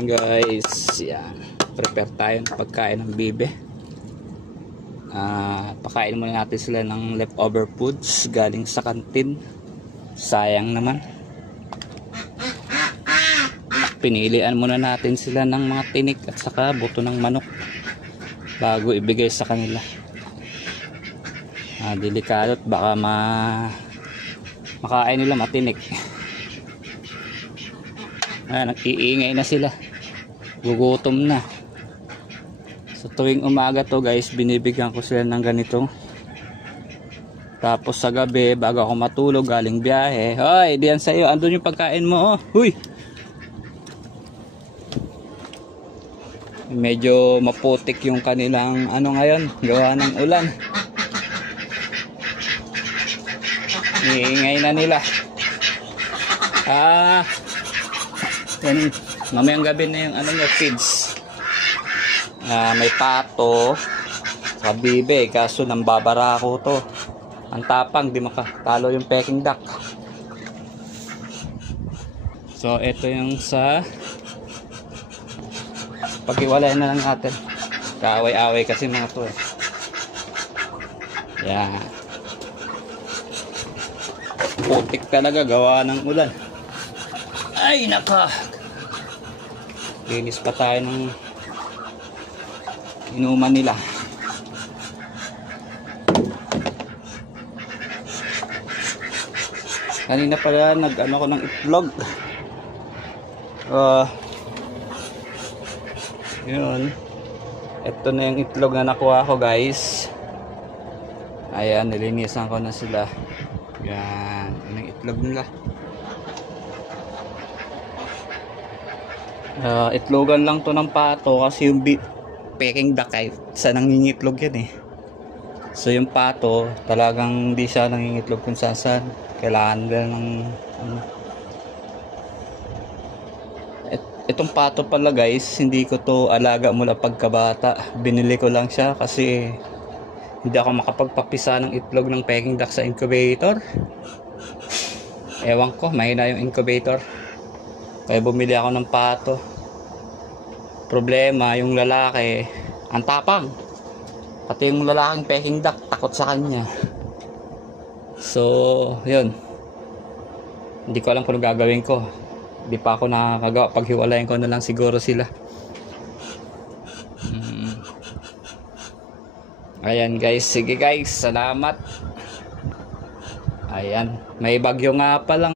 Ayan guys, yan. Prepare tayo ng pagkain ng bibe. Pakain muna natin sila ng leftover foods galing sa kantin. Sayang naman. Pinilian muna natin sila ng mga tinik at saka buto ng manok bago ibigay sa kanila. Delikado at baka makain nila matinik. Nag-iingay na sila, gugutom na. So tuwing umaga to guys, binibigyan ko sila ng ganito. Tapos sa gabi bago ako matulog galing biyahe, hoy diyan sa iyo, andun yung pagkain mo. Huy, medyo maputik yung kanilang ngayon, gawa ng ulan. Iingay na nila. Yan, mamayang gabi na yung feeds. May pato sa bibe, kaso nang babara ko to. Ang tapang, di makatalo yung Peking duck. So ito yung sa pag-iwalay na lang natin. Kaaway-away kasi mga to. Yan. Putik talaga gawa ng ulan. Ay naka, linis pa tayo ng inuman nila. Kanina pala nag-ano ko ng itlog. Yun, ito na yung itlog na nakuha ko guys. Ayan, nilinisan ko na sila. Yan, yun ang itlog nila. Itlogan lang to ng pato kasi yung Peking duck ay isa nangingitlog yan eh. So yung pato talagang hindi siya nangingitlog kung saan. Kailangan nila ng itong pato pala guys, hindi ko to alaga mula pagkabata. Binili ko lang siya kasi hindi ako makapagpapisa ng itlog ng Peking duck sa incubator. Ewan ko, mahina yung incubator. Kaya bumili ako ng pato. Problema, yung lalaki ang tapang. Pati yung lalaking Peking duck takot sa kanya. So yun, hindi ko alam kung ano gagawin ko. Hindi pa ako nakakagawa. Paghiwalayin ko na lang siguro sila. Ayan guys, sige guys, salamat. Ayan, may bagyo nga pa lang.